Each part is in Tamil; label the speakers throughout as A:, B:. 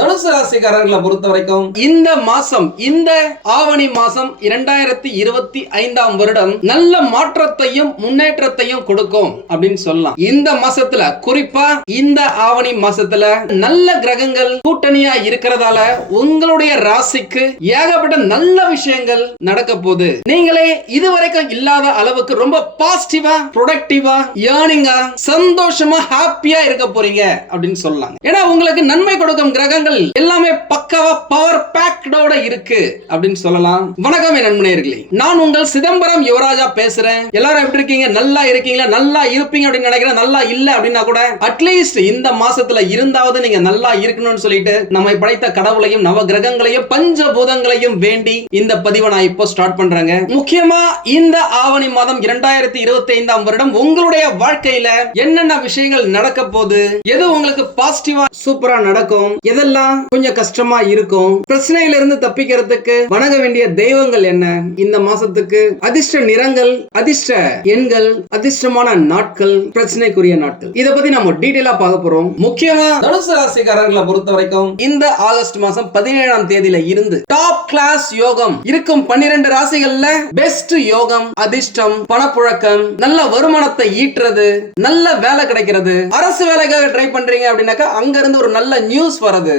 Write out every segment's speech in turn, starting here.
A: தனுசு ராசிக்காரர்களை பொறுத்த வரைக்கும் இந்த மாசம் இந்த ஆவணி மாசம் இரண்டாயிரத்தி இருபத்தி ஐந்தாம் வருடம் நல்ல மாற்றத்தையும் முன்னேற்றத்தையும் கொடுக்கும் அப்படின்னு சொல்லலாம் இந்த மாசத்துல குறிப்பா இந்த ஆவணி மாசத்துல நல்ல கிரகங்கள் கூட்டணியா இருக்கிறதால உங்களுடைய ராசிக்கு ஏகப்பட்ட நல்ல விஷயங்கள் நடக்க போகுது நீங்களே இதுவரைக்கும் இல்லாத அளவுக்கு ரொம்ப பாசிட்டிவா ப்ரொடக்டிவா ஏர்னிங்கா சந்தோஷமா ஹாப்பியா இருக்க போறீங்க அப்படின்னு சொல்லலாம் ஏன்னா உங்களுக்கு நன்மை கொடுக்கும் கிரகங்கள் படங்கள் எல்லாமே பக்கவா பவர் பேக்டோட இருக்கு அப்படின்னு சொல்லலாம் வணக்கம் என் நண்பர்களே நான் உங்கள் சிதம்பரம் யுவராஜா பேசுறேன் எல்லாரும் எப்படி இருக்கீங்க நல்லா இருக்கீங்களா நல்லா இருப்பீங்க அப்படின்னு நினைக்கிறேன் நல்லா இல்ல அப்படின்னா கூட அட்லீஸ்ட் இந்த மாசத்துல இருந்தாவது நீங்க நல்லா இருக்கணும்னு சொல்லிட்டு நம்மை படைத்த கடவுளையும் நவ கிரகங்களையும் பஞ்சபூதங்களையும் வேண்டி இந்த பதிவை நான் இப்போ ஸ்டார்ட் பண்றேங்க முக்கியமா இந்த ஆவணி மாதம் இரண்டாயிரத்தி இருபத்தி ஐந்தாம் வருடம் உங்களுடைய வாழ்க்கையில என்னென்ன விஷயங்கள் நடக்க போகுது எது உங்களுக்கு பாசிட்டிவா சூப்பரா நடக்கும் எதெல்லாம் இதெல்லாம் கொஞ்சம் கஷ்டமா இருக்கும் பிரச்சனையில இருந்து தப்பிக்கிறதுக்கு வணங்க வேண்டிய தெய்வங்கள் என்ன இந்த மாசத்துக்கு அதிர்ஷ்ட நிறங்கள் அதிர்ஷ்ட எண்கள் அதிர்ஷ்டமான நாட்கள் பிரச்சனைக்குரிய நாட்கள் இத பத்தி நம்ம டீடைலா பார்க்க போறோம் முக்கியமா தனுசு ராசிக்காரங்களை பொறுத்த வரைக்கும் இந்த ஆகஸ்ட் மாசம் பதினேழாம் தேதியில இருந்து டாப் கிளாஸ் யோகம் இருக்கும் பன்னிரண்டு ராசிகள்ல பெஸ்ட் யோகம் அதிர்ஷ்டம் பணப்புழக்கம் நல்ல வருமானத்தை ஈட்டுறது நல்ல வேலை கிடைக்கிறது அரசு வேலைக்காக ட்ரை பண்றீங்க அப்படின்னாக்கா அங்க இருந்து ஒரு நல்ல நியூஸ் வரது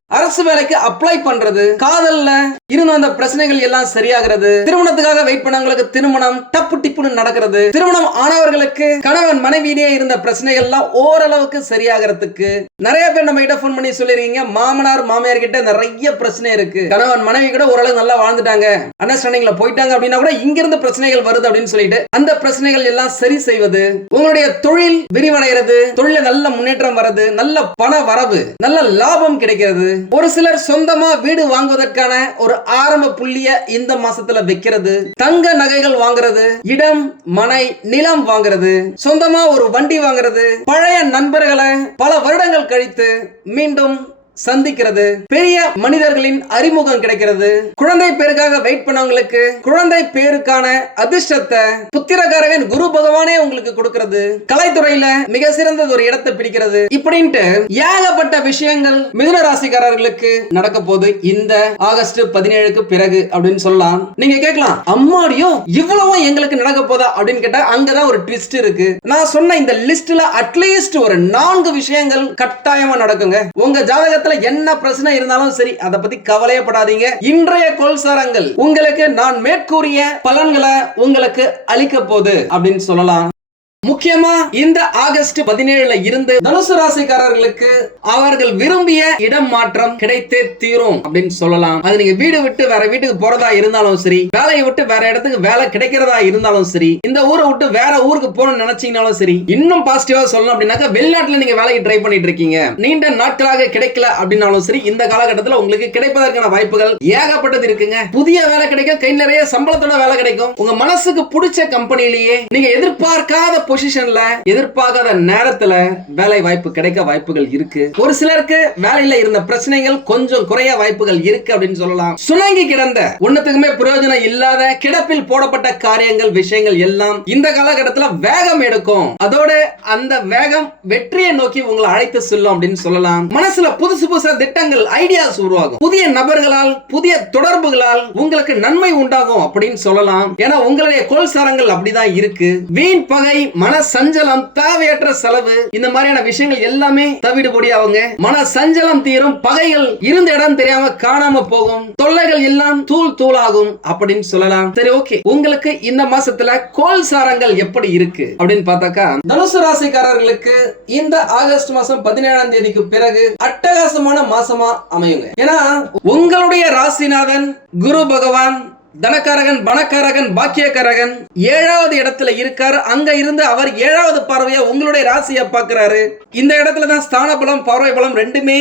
A: அரசு வேலைக்கு அப்ளை பண்றது காதல்ல இருந்து வந்த பிரச்சனைகள் எல்லாம் சரியாகிறது திருமணத்துக்காக வெயிட் பண்ணவங்களுக்கு திருமணம் டப்பு டிப்புன்னு நடக்கிறது திருமணம் ஆனவர்களுக்கு கணவன் மனைவியிலேயே இருந்த பிரச்சனைகள் எல்லாம் ஓரளவுக்கு சரியாகிறதுக்கு நிறைய பேர் நம்ம கிட்ட போன் பண்ணி சொல்லிருக்கீங்க மாமனார் மாமியார் கிட்ட நிறைய பிரச்சனை இருக்கு கணவன் மனைவி கூட ஓரளவு நல்லா வாழ்ந்துட்டாங்க அண்டர்ஸ்டாண்டிங்ல போயிட்டாங்க அப்படின்னா கூட இங்கிருந்து பிரச்சனைகள் வருது அப்படின்னு சொல்லிட்டு அந்த பிரச்சனைகள் எல்லாம் சரி செய்வது உங்களுடைய தொழில் விரிவடைகிறது தொழில நல்ல முன்னேற்றம் வர்றது நல்ல பண வரவு நல்ல லாபம் கிடைக்கிறது ஒரு சிலர் சொந்தமா வீடு வாங்குவதற்கான ஒரு ஆரம்ப புள்ளிய இந்த மாசத்துல வைக்கிறது தங்க நகைகள் வாங்குறது இடம் மனை நிலம் வாங்குறது சொந்தமா ஒரு வண்டி வாங்குறது பழைய நண்பர்களை பல வருடங்கள் கழித்து மீண்டும் சந்திக்கிறது பெரிய மனிதர்களின் அறிமுகம் கிடைக்கிறது குழந்தை பேருக்காக வெயிட் பண்ணவங்களுக்கு குழந்தை பேருக்கான அதிர்ஷ்டத்தை புத்திரகாரகன் குரு பகவானே உங்களுக்கு கொடுக்கிறது கலைத்துறையில மிக சிறந்தது ஒரு இடத்தை பிடிக்கிறது இப்படின்ட்டு ஏகப்பட்ட விஷயங்கள் மிதுன ராசிக்காரர்களுக்கு நடக்க போது இந்த ஆகஸ்ட் பதினேழுக்கு பிறகு அப்படின்னு சொல்லலாம் நீங்க கேட்கலாம் அம்மாடியும் இவ்வளவும் எங்களுக்கு நடக்க போதா அப்படின்னு கேட்டா அங்கதான் ஒரு ட்விஸ்ட் இருக்கு நான் சொன்ன இந்த லிஸ்ட்ல அட்லீஸ்ட் ஒரு நான்கு விஷயங்கள் கட்டாயமா நடக்குங்க உங்க ஜாதக இடத்துல என்ன பிரச்சனை இருந்தாலும் சரி அதை பத்தி கவலையப்படாதீங்க இன்றைய கொள்சாரங்கள் உங்களுக்கு நான் மேற்கூறிய பலன்களை உங்களுக்கு அளிக்க போகுது அப்படின்னு சொல்லலாம் முக்கியமா இந்த ஆகஸ்ட் பதினேழுல இருந்து தனுசு ராசிக்காரர்களுக்கு அவர்கள் விரும்பிய இடம் மாற்றம் கிடைத்தே தீரும் அப்படின்னு சொல்லலாம் அது நீங்க வீடு விட்டு வேற வீட்டுக்கு போறதா இருந்தாலும் சரி வேலையை விட்டு வேற இடத்துக்கு வேலை கிடைக்கிறதா இருந்தாலும் சரி இந்த ஊரை விட்டு வேற ஊருக்கு போகணும்னு நினைச்சீங்கனாலும் சரி இன்னும் பாசிட்டிவா சொல்லணும் அப்படின்னாக்க வெளிநாட்டுல நீங்க வேலைக்கு ட்ரை பண்ணிட்டு இருக்கீங்க நீண்ட நாட்களாக கிடைக்கல அப்படின்னாலும் சரி இந்த காலகட்டத்தில் உங்களுக்கு கிடைப்பதற்கான வாய்ப்புகள் ஏகப்பட்டது இருக்குங்க புதிய வேலை கிடைக்கும் கை நிறைய சம்பளத்தோட வேலை கிடைக்கும் உங்க மனசுக்கு பிடிச்ச கம்பெனிலேயே நீங்க எதிர்பார்க்காத பொசிஷன்ல எதிர்பார்க்காத நேரத்துல வேலை வாய்ப்பு கிடைக்க வாய்ப்புகள் இருக்கு ஒரு சிலருக்கு வேலையில இருந்த பிரச்சனைகள் கொஞ்சம் குறைய வாய்ப்புகள் இருக்கு அப்படின்னு சொல்லலாம் சுணங்கி கிடந்த ஒன்னத்துக்குமே பிரயோஜனம் இல்லாத கிடப்பில் போடப்பட்ட காரியங்கள் விஷயங்கள் எல்லாம் இந்த காலகட்டத்துல வேகம் எடுக்கும் அதோட அந்த வேகம் வெற்றியை நோக்கி உங்களை அழைத்து செல்லும் அப்படின்னு சொல்லலாம் மனசுல புதுசு புதுசு திட்டங்கள் ஐடியாஸ் உருவாகும் புதிய நபர்களால் புதிய தொடர்புகளால் உங்களுக்கு நன்மை உண்டாகும் அப்படின்னு சொல்லலாம் ஏன்னா உங்களுடைய கோல்சாரங்கள் அப்படிதான் இருக்கு வீண் பகை மன சஞ்சலம் தேவையற்ற செலவு இந்த மாதிரியான விஷயங்கள் எல்லாமே அவங்க மன சஞ்சலம் தீரும் பகைகள் இருந்த இடம் தெரியாம காணாம போகும் தொல்லைகள் எல்லாம் தூள் தூளாகும் அப்படின்னு சொல்லலாம் சரி ஓகே உங்களுக்கு இந்த மாசத்துல கோல் சாரங்கள் எப்படி இருக்கு அப்படின்னு பார்த்தாக்கா தனுசு ராசிக்காரர்களுக்கு இந்த ஆகஸ்ட் மாசம் பதினேழாம் தேதிக்கு பிறகு அட்டகாசமான மாசமா அமையுங்க ஏன்னா உங்களுடைய ராசிநாதன் குரு பகவான் தனக்காரகன் பணக்காரகன் பாக்கியக்காரகன் ஏழாவது இடத்துல இருக்காரு அங்க இருந்து அவர் ஏழாவது பார்வையா உங்களுடைய ராசியை பார்க்கிறாரு இந்த இடத்துல தான் ஸ்தான பலம் பார்வை பலம் ரெண்டுமே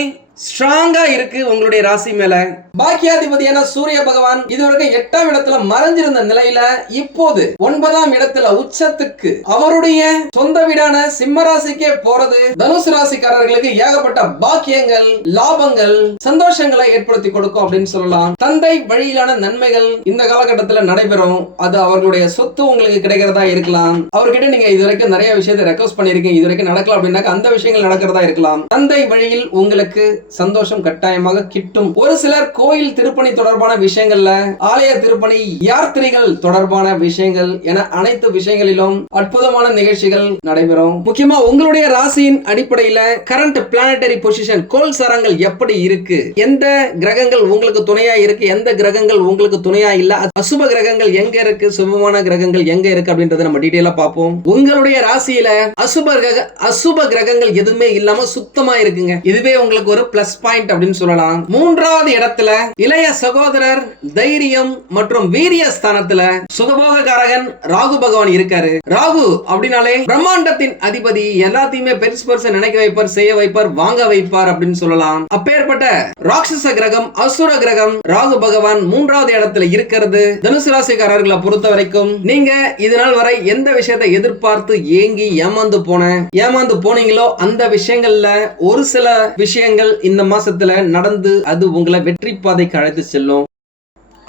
A: ஸ்ட்ராங்கா இருக்கு உங்களுடைய ராசி மேல பாக்கியாதிபதியான சூரிய பகவான் இதுவரைக்கும் எட்டாம் இடத்துல மறைஞ்சிருந்த நிலையில இப்போது ஒன்பதாம் இடத்துல உச்சத்துக்கு அவருடைய சொந்த வீடான சிம்ம ராசிக்கே போறது தனுசு ராசிக்காரர்களுக்கு ஏகப்பட்ட பாக்கியங்கள் லாபங்கள் சந்தோஷங்களை ஏற்படுத்தி கொடுக்கும் அப்படின்னு சொல்லலாம் தந்தை வழியிலான நன்மைகள் இந்த காலகட்டத்தில் நடைபெறும் அது அவர்களுடைய சொத்து உங்களுக்கு கிடைக்கிறதா இருக்கலாம் அவர்கிட்ட நீங்க இது வரைக்கும் நிறைய விஷயத்தை ரெக்வஸ்ட் பண்ணிருக்கீங்க இது வரைக்கும் நடக்கலாம் அப்படின்னாக்க அந்த விஷயங்கள் நடக்கிறதா இருக்கலாம் தந்தை வழியில் உங்களுக்கு சந்தோஷம் கட்டாயமாக கிட்டும் ஒரு சிலர் கோயில் திருப்பணி தொடர்பான விஷயங்கள்ல ஆலய திருப்பணி யாத்திரைகள் தொடர்பான விஷயங்கள் என அனைத்து விஷயங்களிலும் அற்புதமான நிகழ்ச்சிகள் நடைபெறும் முக்கியமா உங்களுடைய ராசியின் அடிப்படையில கரண்ட் பிளானட்டரி பொசிஷன் கோல் சரங்கள் எப்படி இருக்கு எந்த கிரகங்கள் உங்களுக்கு துணையா இருக்கு எந்த கிரகங்கள் உங்களுக்கு துணையா இல்ல அசுப கிரகங்கள் எங்க இருக்கு சுபமான கிரகங்கள் எங்க இருக்கு அப்படின்றத நம்ம டீடைலா பார்ப்போம் உங்களுடைய ராசியில அசுப கிரக அசுப கிரகங்கள் எதுவுமே இல்லாம சுத்தமா இருக்குங்க இதுவே உங்களுக்கு ஒரு பிளஸ் பாயிண்ட் அப்படின்னு சொல்லலாம் மூன்றாவது இடத்துல இளைய சகோதரர் தைரியம் மற்றும் வீரிய ஸ்தானத்துல சுகபோக காரகன் ராகு பகவான் இருக்காரு ராகு அப்படின்னாலே பிரம்மாண்டத்தின் அதிபதி எல்லாத்தையுமே பெருசு பெருசு நினைக்க வைப்பார் செய்ய வைப்பார் வாங்க வைப்பார் அப்படின்னு சொல்லலாம் அப்பேற்பட்ட ராட்சச கிரகம் அசுர கிரகம் ராகு பகவான் மூன்றாவது இடத்துல இருக்கிறது தனுசு ராசிக்காரர்களை பொறுத்த வரைக்கும் நீங்க இதனால் வரை எந்த விஷயத்தை எதிர்பார்த்து ஏங்கி ஏமாந்து போன ஏமாந்து போனீங்களோ அந்த விஷயங்கள்ல ஒரு சில விஷயங்கள் இந்த மாசத்துல நடந்து அது உங்களை வெற்றி பாதைக்கு அழைத்து செல்லும்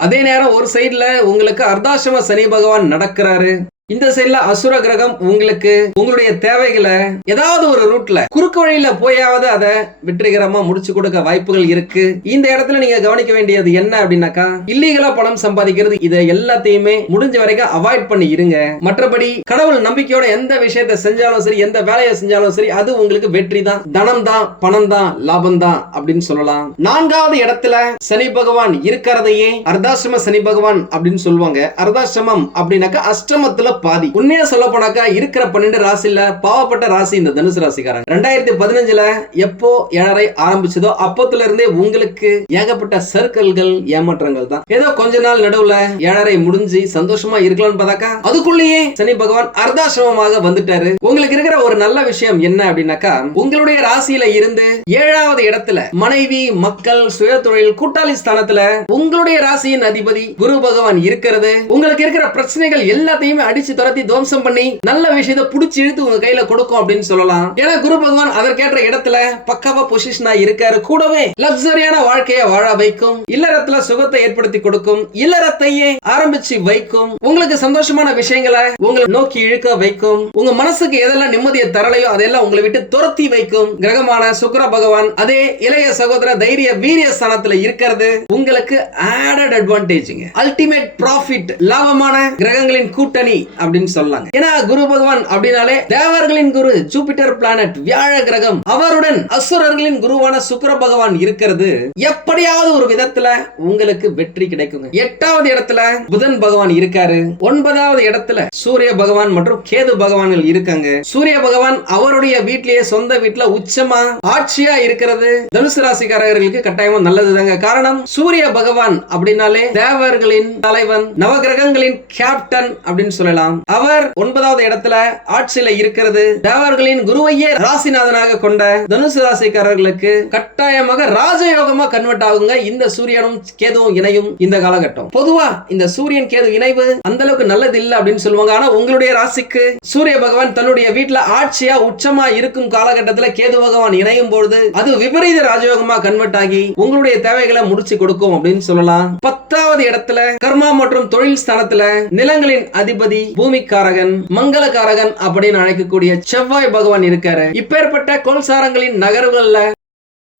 A: அதே நேரம் ஒரு சைடில் உங்களுக்கு அர்தாசம சனி பகவான் நடக்கிறாரு இந்த சைட்ல அசுர கிரகம் உங்களுக்கு உங்களுடைய தேவைகளை ஏதாவது ஒரு ரூட்ல குறுக்கு வழியில போயாவது அதை வெற்றிகரமா முடிச்சு கொடுக்க வாய்ப்புகள் இருக்கு இந்த இடத்துல நீங்க கவனிக்க வேண்டியது என்ன அப்படின்னாக்கா இல்லீகலா பணம் சம்பாதிக்கிறது இதை எல்லாத்தையுமே முடிஞ்ச வரைக்கும் அவாய்ட் பண்ணி இருங்க மற்றபடி கடவுள் நம்பிக்கையோட எந்த விஷயத்த செஞ்சாலும் சரி எந்த வேலையை செஞ்சாலும் சரி அது உங்களுக்கு வெற்றி தான் தனம் தான் பணம் தான் லாபம் தான் அப்படின்னு சொல்லலாம் நான்காவது இடத்துல சனி பகவான் இருக்கிறதையே அர்தாசிரம சனி பகவான் அப்படின்னு சொல்லுவாங்க அர்தாசிரமம் அப்படின்னாக்கா அஷ்டமத்துல பாதி உண்மையா சொல்ல போனாக்கா இருக்கிற பன்னெண்டு ராசியில பாவப்பட்ட ராசி இந்த தனுசு ராசிக்காரன் ரெண்டாயிரத்தி பதினஞ்சுல எப்போ ஏழரை ஆரம்பிச்சதோ அப்பத்துல இருந்தே உங்களுக்கு ஏகப்பட்ட சர்க்கிள்கள் ஏமாற்றங்கள் தான் ஏதோ கொஞ்ச நாள் நடுவுல ஏழரை முடிஞ்சு சந்தோஷமா இருக்கலாம்னு பார்த்தாக்கா அதுக்குள்ளேயே சனி பகவான் அர்தாசிரமமாக வந்துட்டாரு உங்களுக்கு இருக்கிற ஒரு நல்ல விஷயம் என்ன அப்படின்னாக்கா உங்களுடைய ராசியில இருந்து ஏழாவது இடத்துல மனைவி மக்கள் சுய தொழில் கூட்டாளி ஸ்தானத்துல உங்களுடைய ராசியின் அதிபதி குரு பகவான் இருக்கிறது உங்களுக்கு இருக்கிற பிரச்சனைகள் எல்லாத்தையுமே அடிச்சு அடிச்சு துரத்தி துவம்சம் பண்ணி நல்ல விஷயத்தை புடிச்சு இழுத்து உங்க கையில கொடுக்கும் அப்படின்னு சொல்லலாம் ஏன்னா குரு பகவான் அதற்கேற்ற இடத்துல பக்காவா பொசிஷனா இருக்காரு கூடவே லக்ஸரியான வாழ்க்கையை வாழ வைக்கும் இல்லறத்துல சுகத்தை ஏற்படுத்தி கொடுக்கும் இல்லறத்தையே ஆரம்பிச்சு வைக்கும் உங்களுக்கு சந்தோஷமான விஷயங்களை உங்களை நோக்கி இழுக்க வைக்கும் உங்க மனசுக்கு எதெல்லாம் நிம்மதியை தரலையோ அதெல்லாம் உங்களை விட்டு துரத்தி வைக்கும் கிரகமான சுக்கர பகவான் அதே இளைய சகோதர தைரிய வீரிய ஸ்தானத்துல இருக்கிறது உங்களுக்கு ஆடட் அட்வான்டேஜ் அல்டிமேட் ப்ராஃபிட் லாபமான கிரகங்களின் கூட்டணி அப்படின்னு சொல்லலாம் ஏன்னா குரு பகவான் அப்படின்னாலே தேவர்களின் குரு ஜூபிட்டர் பிளானட் வியாழ கிரகம் அவருடன் அசுரர்களின் குருவான சுக்கர பகவான் இருக்கிறது எப்படியாவது ஒரு விதத்துல உங்களுக்கு வெற்றி கிடைக்குங்க எட்டாவது இடத்துல புதன் பகவான் இருக்காரு ஒன்பதாவது இடத்துல சூரிய பகவான் மற்றும் கேது பகவான்கள் இருக்காங்க சூரிய பகவான் அவருடைய வீட்டிலேயே சொந்த வீட்டுல உச்சமா ஆட்சியா இருக்கிறது தனுசு ராசிக்காரர்களுக்கு கட்டாயமா நல்லது தாங்க காரணம் சூரிய பகவான் அப்படின்னாலே தேவர்களின் தலைவன் நவகிரகங்களின் கேப்டன் அப்படின்னு சொல்லலாம் சொல்லலாம் அவர் ஒன்பதாவது இடத்துல ஆட்சியில இருக்கிறது தேவர்களின் குருவையே ராசிநாதனாக கொண்ட தனுசு ராசிக்காரர்களுக்கு கட்டாயமாக ராஜயோகமா கன்வெர்ட் ஆகுங்க இந்த சூரியனும் கேதுவும் இணையும் இந்த காலகட்டம் பொதுவா இந்த சூரியன் கேது இணைவு அந்த அளவுக்கு நல்லது இல்லை அப்படின்னு சொல்லுவாங்க ஆனா உங்களுடைய ராசிக்கு சூரிய பகவான் தன்னுடைய வீட்டுல ஆட்சியா உச்சமா இருக்கும் காலகட்டத்தில் கேது பகவான் இணையும் பொழுது அது விபரீத ராஜயோகமா கன்வெர்ட் ஆகி உங்களுடைய தேவைகளை முடிச்சு கொடுக்கும் அப்படின்னு சொல்லலாம் பத்தாவது இடத்துல கர்மா மற்றும் தொழில் ஸ்தானத்துல நிலங்களின் அதிபதி பூமிக்காரகன் மங்களகாரகன் அப்படின்னு அழைக்கக்கூடிய செவ்வாய் பகவான் இருக்காரு இப்பேற்பட்ட கொள்சாரங்களின் நகர்வுகள்ல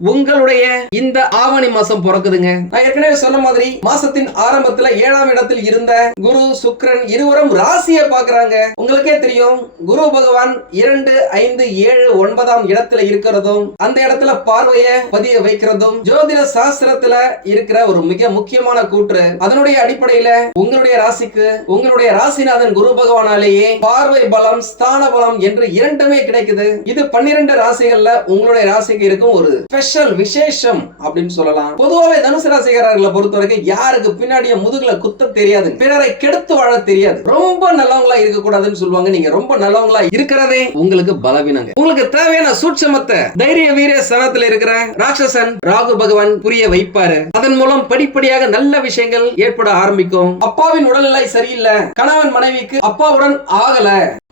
A: உங்களுடைய இந்த ஆவணி மாசம் பிறக்குதுங்க நான் ஏற்கனவே சொன்ன மாதிரி மாசத்தின் ஆரம்பத்துல ஏழாம் இடத்தில் இருந்த குரு சுக்ரன் இருவரும் ராசியை பாக்குறாங்க உங்களுக்கே தெரியும் குரு பகவான் இரண்டு ஐந்து ஏழு ஒன்பதாம் இடத்துல இருக்கிறதும் அந்த இடத்துல பார்வைய பதிய வைக்கிறதும் ஜோதிட சாஸ்திரத்துல இருக்கிற ஒரு மிக முக்கியமான கூற்று அதனுடைய அடிப்படையில உங்களுடைய ராசிக்கு உங்களுடைய ராசிநாதன் குரு பகவானாலேயே பார்வை பலம் ஸ்தான பலம் என்று இரண்டுமே கிடைக்குது இது பன்னிரண்டு ராசிகள்ல உங்களுடைய ராசிக்கு இருக்கும் ஒரு ஸ்பெஷல் விசேஷம் அப்படின்னு சொல்லலாம் பொதுவாகவே தனுசு ராசிகாரர்களை பொறுத்த வரைக்கும் யாருக்கு பின்னாடியே முதுகுல குத்த தெரியாது பிறரை கெடுத்து வாழ தெரியாது ரொம்ப நல்லவங்களா இருக்க கூடாதுன்னு சொல்லுவாங்க நீங்க ரொம்ப நல்லவங்களா இருக்கிறதே உங்களுக்கு பலவீனங்க உங்களுக்கு தேவையான சூட்சமத்தை தைரிய வீர சனத்துல இருக்கிற ராட்சசன் ராகு பகவான் புரிய வைப்பாரு அதன் மூலம் படிப்படியாக நல்ல விஷயங்கள் ஏற்பட ஆரம்பிக்கும் அப்பாவின் உடல்நிலை சரியில்லை கணவன் மனைவிக்கு அப்பாவுடன் ஆகல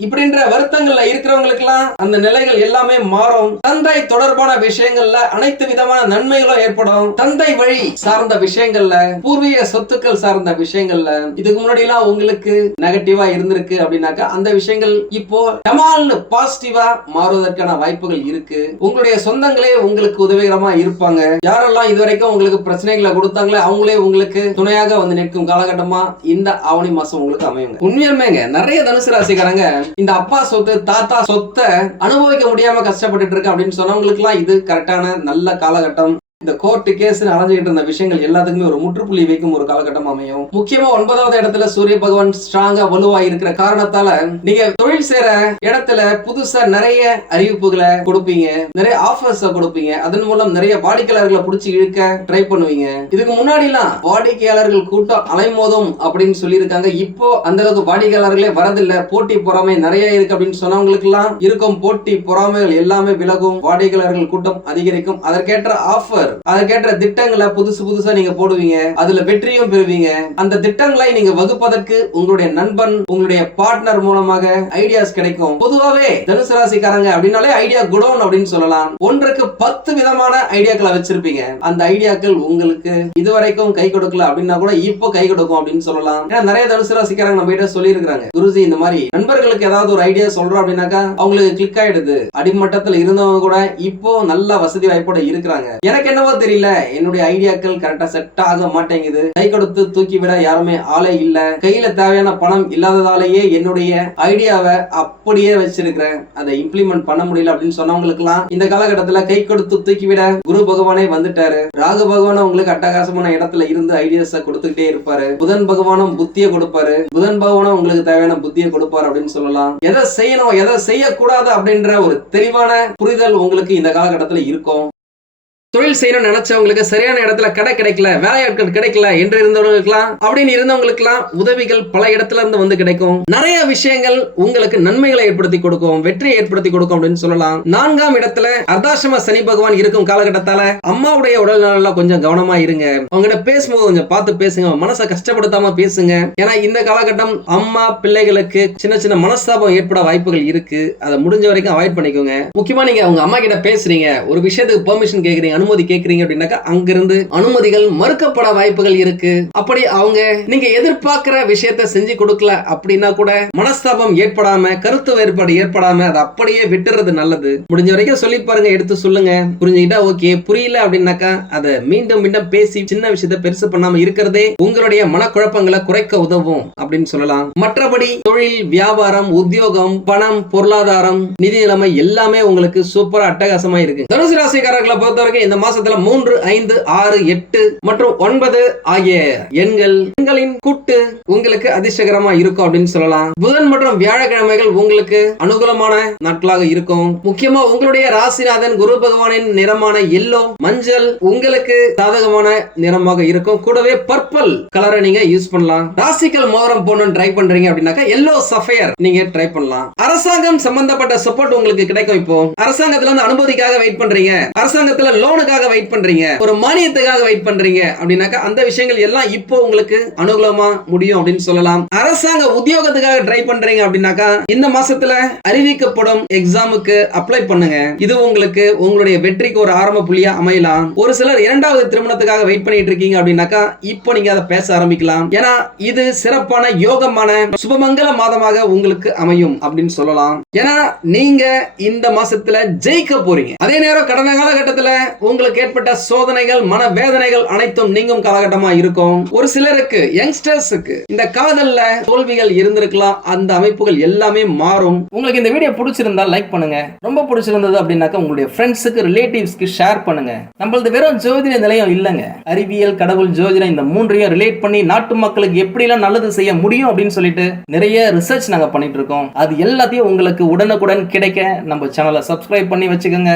A: இப்படின்ற வருத்தங்கள்ல இருக்கிறவங்களுக்கு எல்லாம் அந்த நிலைகள் எல்லாமே மாறும் தந்தை தொடர்பான விஷயங்கள்ல அனைத்து அனைத்து விதமான நன்மைகளும் ஏற்படும் தந்தை வழி சார்ந்த விஷயங்கள்ல பூர்வீக சொத்துக்கள் சார்ந்த விஷயங்கள்ல இதுக்கு முன்னாடி எல்லாம் உங்களுக்கு நெகட்டிவா இருந்திருக்கு அப்படின்னாக்கா அந்த விஷயங்கள் இப்போ டமால்னு பாசிட்டிவா மாறுவதற்கான வாய்ப்புகள் இருக்கு உங்களுடைய சொந்தங்களே உங்களுக்கு உதவிகரமா இருப்பாங்க யாரெல்லாம் இதுவரைக்கும் உங்களுக்கு பிரச்சனைகளை கொடுத்தாங்களே அவங்களே உங்களுக்கு துணையாக வந்து நிற்கும் காலகட்டமா இந்த ஆவணி மாசம் உங்களுக்கு அமையுங்க உண்மையுமேங்க நிறைய தனுசு ராசிக்காரங்க இந்த அப்பா சொத்து தாத்தா சொத்தை அனுபவிக்க முடியாம கஷ்டப்பட்டு இருக்கு அப்படின்னு சொன்னவங்களுக்கு எல்லாம் இது கரெக்டான நல்ல நல்ல காலகட்டம் இந்த கோர்ட்டு கேஸ் அலைஞ்சிட்டு இருந்த விஷயங்கள் எல்லாத்துக்குமே ஒரு முற்றுப்புள்ளி வைக்கும் ஒரு காலகட்டம் அமையும் முக்கியமா ஒன்பதாவது இடத்துல சூரிய பகவான் ஸ்ட்ராங்கா வலுவா இருக்கிற காரணத்தால நீங்க தொழில் செய்யற இடத்துல புதுசா நிறைய அறிவிப்புகளை கொடுப்பீங்க நிறைய ஆஃபர்ஸ் கொடுப்பீங்க அதன் மூலம் நிறைய வாடிக்கையாளர்களை பிடிச்சி இழுக்க ட்ரை பண்ணுவீங்க இதுக்கு முன்னாடி எல்லாம் வாடிக்கையாளர்கள் கூட்டம் அலைமோதும் அப்படின்னு சொல்லியிருக்காங்க இப்போ அந்த அளவுக்கு வாடிக்கையாளர்களே வரதில்ல போட்டி பொறாமை நிறைய இருக்கு அப்படின்னு சொன்னவங்களுக்கு எல்லாம் இருக்கும் போட்டி பொறாமைகள் எல்லாமே விலகும் வாடிக்கையாளர்கள் கூட்டம் அதிகரிக்கும் அதற்கேற்ற ஆஃபர் சூப்பர் அதற்கேற்ற திட்டங்களை புதுசு புதுசா நீங்க போடுவீங்க அதுல வெற்றியும் பெறுவீங்க அந்த திட்டங்களை நீங்க வகுப்பதற்கு உங்களுடைய நண்பன் உங்களுடைய பார்ட்னர் மூலமாக ஐடியாஸ் கிடைக்கும் பொதுவாவே தனுசு ராசிக்காரங்க அப்படின்னாலே ஐடியா குடோன் அப்படின்னு சொல்லலாம் ஒன்றுக்கு பத்து விதமான ஐடியாக்களை வச்சிருப்பீங்க அந்த ஐடியாக்கள் உங்களுக்கு இதுவரைக்கும் கை கொடுக்கல அப்படின்னா கூட இப்போ கை கொடுக்கும் அப்படின்னு சொல்லலாம் ஏன்னா நிறைய தனுசு ராசிக்காரங்க நம்ம கிட்ட சொல்லி குருஜி இந்த மாதிரி நண்பர்களுக்கு ஏதாவது ஒரு ஐடியா சொல்றோம் அப்படின்னாக்கா அவங்களுக்கு கிளிக் ஆயிடுது அடிமட்டத்தில் இருந்தவங்க கூட இப்போ நல்ல வசதி வாய்ப்போட இருக்கிறாங்க எனக்கு என்ன என்னவோ தெரியல என்னுடைய ஐடியாக்கள் கரெக்டா செட் ஆக மாட்டேங்குது கை கொடுத்து தூக்கி விட யாருமே ஆளே இல்ல கையில தேவையான பணம் இல்லாததாலேயே என்னுடைய ஐடியாவை அப்படியே வச்சிருக்கிறேன் அதை இம்ப்ளிமெண்ட் பண்ண முடியல அப்படின்னு சொன்னவங்களுக்கு எல்லாம் இந்த காலகட்டத்துல கை கொடுத்து தூக்கி விட குரு பகவானே வந்துட்டாரு ராகு பகவான் உங்களுக்கு அட்டகாசமான இடத்துல இருந்து ஐடியாஸ் கொடுத்துக்கிட்டே இருப்பாரு புதன் பகவானும் புத்திய கொடுப்பாரு புதன் பகவானும் உங்களுக்கு தேவையான புத்திய கொடுப்பாரு அப்படின்னு சொல்லலாம் எதை செய்யணும் எதை செய்யக்கூடாது அப்படின்ற ஒரு தெளிவான புரிதல் உங்களுக்கு இந்த காலகட்டத்தில் இருக்கும் தொழில் செய்யணும்னு நினைச்சவங்களுக்கு சரியான இடத்துல கடை கிடைக்கல வேலையாட்கள் கிடைக்கல என்று எல்லாம் அப்படின்னு எல்லாம் உதவிகள் பல இடத்துல இருந்து வந்து கிடைக்கும் நிறைய விஷயங்கள் உங்களுக்கு நன்மைகளை ஏற்படுத்தி கொடுக்கும் வெற்றியை ஏற்படுத்தி கொடுக்கும் அப்படின்னு சொல்லலாம் நான்காம் இடத்துல அர்தாசம சனி பகவான் இருக்கும் காலகட்டத்தால அம்மாவுடைய உடல் நலன்ல கொஞ்சம் கவனமா இருங்க அவங்ககிட்ட பேசும்போது கொஞ்சம் பார்த்து பேசுங்க மனசை கஷ்டப்படுத்தாம பேசுங்க ஏன்னா இந்த காலகட்டம் அம்மா பிள்ளைகளுக்கு சின்ன சின்ன மனஸ்தாபம் ஏற்பட வாய்ப்புகள் இருக்கு அதை முடிஞ்ச வரைக்கும் அவாய்ட் பண்ணிக்கோங்க முக்கியமா நீங்க அவங்க அம்மா கிட்ட பேசுறீங்க ஒரு விஷயத்துக்கு பெர்மிஷன் கேக்குறீங்க அனுமதி கேட்குறீங்க அப்படின்னாக்கா அங்கிருந்து அனுமதிகள் மறுக்கப்பட வாய்ப்புகள் இருக்கு அப்படி அவங்க நீங்க எதிர்பார்க்கிற விஷயத்த செஞ்சு கொடுக்கல அப்படின்னா கூட மனஸ்தாபம் ஏற்படாம கருத்து வேறுபாடு ஏற்படாம அதை அப்படியே விட்டுறது நல்லது முடிஞ்ச வரைக்கும் சொல்லி பாருங்க எடுத்து சொல்லுங்க புரிஞ்சுக்கிட்டா ஓகே புரியல அப்படின்னாக்கா அதை மீண்டும் மீண்டும் பேசி சின்ன விஷயத்த பெருசு பண்ணாம இருக்கிறதே உங்களுடைய மனக்குழப்பங்களை குறைக்க உதவும் அப்படின்னு சொல்லலாம் மற்றபடி தொழில் வியாபாரம் உத்தியோகம் பணம் பொருளாதாரம் நிதி நிலைமை எல்லாமே உங்களுக்கு சூப்பரா அட்டகாசமா இருக்கு தனுசு ராசிக்காரர்களை இந்த மாசத்துல மூன்று ஐந்து ஆறு எட்டு மற்றும் ஒன்பது ஆகிய எண்கள் எண்களின் கூட்டு உங்களுக்கு அதிர்ஷ்டகரமா இருக்கும் அப்படின்னு சொல்லலாம் புதன் மற்றும் வியாழக்கிழமைகள் உங்களுக்கு அனுகூலமான நாட்களாக இருக்கும் முக்கியமா உங்களுடைய ராசிநாதன் குரு பகவானின் நிறமான எல்லோ மஞ்சள் உங்களுக்கு சாதகமான நிறமாக இருக்கும் கூடவே பர்பிள் கலரை நீங்க யூஸ் பண்ணலாம் ராசிக்கல் மோரம் போடணும்னு ட்ரை பண்றீங்க அப்படின்னாக்கா எல்லோ சஃபையர் நீங்க ட்ரை பண்ணலாம் அரசாங்கம் சம்பந்தப்பட்ட சப்போர்ட் உங்களுக்கு கிடைக்கும் இப்போ அரசாங்கத்துல இருந்து அனுமதிக்காக வெயிட் பண்றீங்க அரசாங்கத்துல லோன் லோனுக்காக வெயிட் பண்றீங்க ஒரு மானியத்துக்காக வெயிட் பண்றீங்க அப்படின்னாக்கா அந்த விஷயங்கள் எல்லாம் இப்போ உங்களுக்கு அனுகூலமா முடியும் அப்படின்னு சொல்லலாம் அரசாங்க உத்தியோகத்துக்காக ட்ரை பண்றீங்க அப்படின்னாக்கா இந்த மாசத்துல அறிவிக்கப்படும் எக்ஸாமுக்கு அப்ளை பண்ணுங்க இது உங்களுக்கு உங்களுடைய வெற்றிக்கு ஒரு ஆரம்ப புள்ளியா அமையலாம் ஒரு சிலர் இரண்டாவது திருமணத்துக்காக வெயிட் பண்ணிட்டு இருக்கீங்க அப்படின்னாக்கா இப்போ நீங்க அதை பேச ஆரம்பிக்கலாம் ஏன்னா இது சிறப்பான யோகமான சுபமங்கல மாதமாக உங்களுக்கு அமையும் அப்படின்னு சொல்லலாம் ஏன்னா நீங்க இந்த மாசத்துல ஜெயிக்க போறீங்க அதே நேரம் கடந்த காலகட்டத்தில் உங்களுக்கு ஏற்பட்ட சோதனைகள் மன வேதனைகள் அனைத்தும் நீங்கும் காலகட்டமா இருக்கும் ஒரு சிலருக்கு யங்ஸ்டர்ஸுக்கு இந்த காதல்ல தோல்விகள் இருந்திருக்கலாம் அந்த அமைப்புகள் எல்லாமே மாறும் உங்களுக்கு இந்த வீடியோ பிடிச்சிருந்தா லைக் பண்ணுங்க ரொம்ப பிடிச்சிருந்தது அப்படின்னாக்கா உங்களுடைய ஃப்ரெண்ட்ஸுக்கு ரிலேட்டிவ்ஸ்க்கு ஷேர் பண்ணுங்க நம்மளது வெறும் ஜோதிட நிலையம் இல்லைங்க அறிவியல் கடவுள் ஜோதிடம் இந்த மூன்றையும் ரிலேட் பண்ணி நாட்டு மக்களுக்கு எப்படிலாம் நல்லது செய்ய முடியும் அப்படின்னு சொல்லிட்டு நிறைய ரிசர்ச் நாங்க பண்ணிட்டு இருக்கோம் அது எல்லாத்தையும் உங்களுக்கு உடனுக்குடன் கிடைக்க நம்ம சேனலை சப்ஸ்கிரைப் பண்ணி வச்சுக்கோங்க